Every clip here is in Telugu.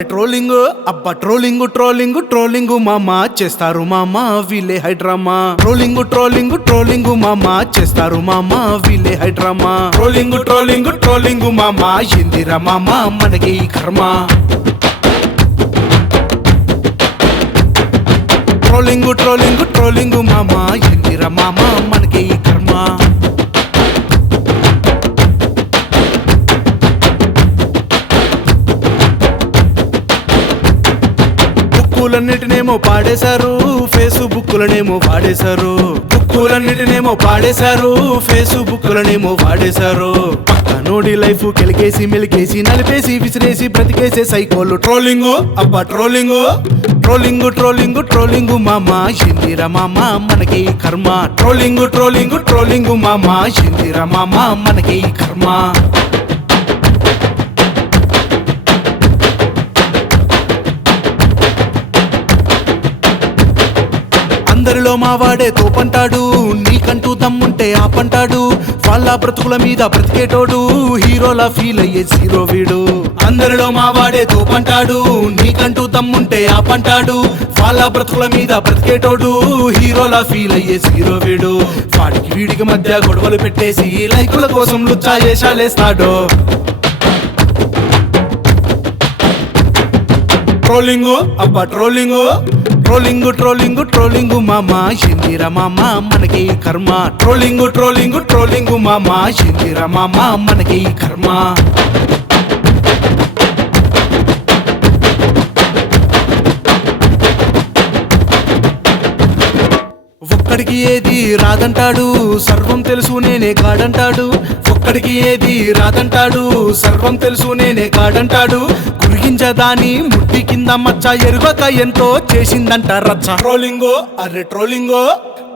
ట్రోలింగ్ అబ్బా ట్రోలింగ్ ట్రోలింగ్ ట్రోలింగ్ మామా చేస్తారు మామా వీలే హైడ్రామా ట్రోలింగ్ ట్రోలింగ్ ట్రోలింగ్ మామా చేస్తారు మామా వీలే హైడ్రామా ట్రోలింగ్ ట్రోలింగ్ ట్రోలింగ్ మామా ఎందిరా మామా మనకి ఈ కర్మ ట్రోలింగ్ ట్రోలింగ్ ట్రోలింగ్ మామా ఎందిరా మామా మనకి ఈ కర్మ బుక్కులన్నిటినేమో పాడేశారు ఫేస్బుక్లనేమో వాడేశారు బుక్కులన్నిటినేమో పాడేశారు ఫేస్బుక్లనేమో వాడేశారు పక్కనోడి లైఫ్ కెలికేసి మెలికేసి నలిపేసి విసిరేసి బ్రతికేసే సైకోలు ట్రోలింగ్ అబ్బా ట్రోలింగ్ ట్రోలింగ్ ట్రోలింగ్ ట్రోలింగ్ మామా ఎందిరా మామా మనకి ఈ కర్మ ట్రోలింగ్ ట్రోలింగ్ ట్రోలింగ్ మామా ఎందిరా మామా మనకి ఈ కర్మ అందరిలో మావాడే తోపంటాడు నీకంటూ దమ్ముంటే ఆపంటాడు వాళ్ళ బ్రతుకుల మీద బ్రతికేటోడు హీరోలా ఫీల్ అయ్యే జీరో వీడు అందరిలో మావాడే తోపంటాడు నీకంటూ దమ్ముంటే ఆపంటాడు వాళ్ళ బ్రతుకుల మీద బ్రతికేటోడు హీరోలా ఫీల్ అయ్యే జీరో వీడు వాడికి వీడికి మధ్య గొడవలు పెట్టేసి లైకుల కోసం లుచ్చా చేశాలేస్తాడు ట్రోలింగ్ అబ్బా ట్రోలింగ్ ట్రోలింగ్ ట్రోలింగ్ ట్రోలింగ్ మామా ఎందిరా మామా మనకి ఈ కర్మ ట్రోలింగ్ ట్రోలింగ్ ట్రోలింగ్ మామా ఎందిరా మామా మనకి ఈ కర్మ ఒక్కడికి ఏది రాదంటాడు సర్వం తెలుసు నేనే కాడంటాడు ఒక్కడికి ఏది రాదంటాడు సర్వం తెలుసు నేనే కాడంటాడు గురిగించదాని ముట్టి కింద మచ్చ ఎరుగక ఎంతో చేసిందంట రచ్చ ట్రోలింగ్ అరే ట్రోలింగ్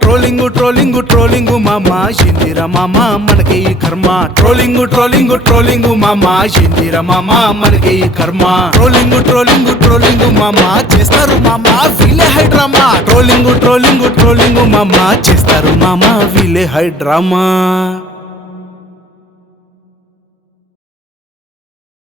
ట్రోలింగ్ ట్రోలింగ్ ట్రోలింగ్ మామా ఎందిరా మామా మనకి ఈ కర్మ ట్రోలింగ్ ట్రోలింగ్ ట్రోలింగ్ మామా ఎందిరా మామా మనకి ఈ కర్మ ట్రోలింగ్ ట్రోలింగ్ ట్రోలింగ్ మామా చేస్తారు మామా వీలే హైడ్రామా ట్రోలింగ్ ట్రోలింగ్ ట్రోలింగ్ మామా చేస్తారు మామా వీలే హైడ్రామా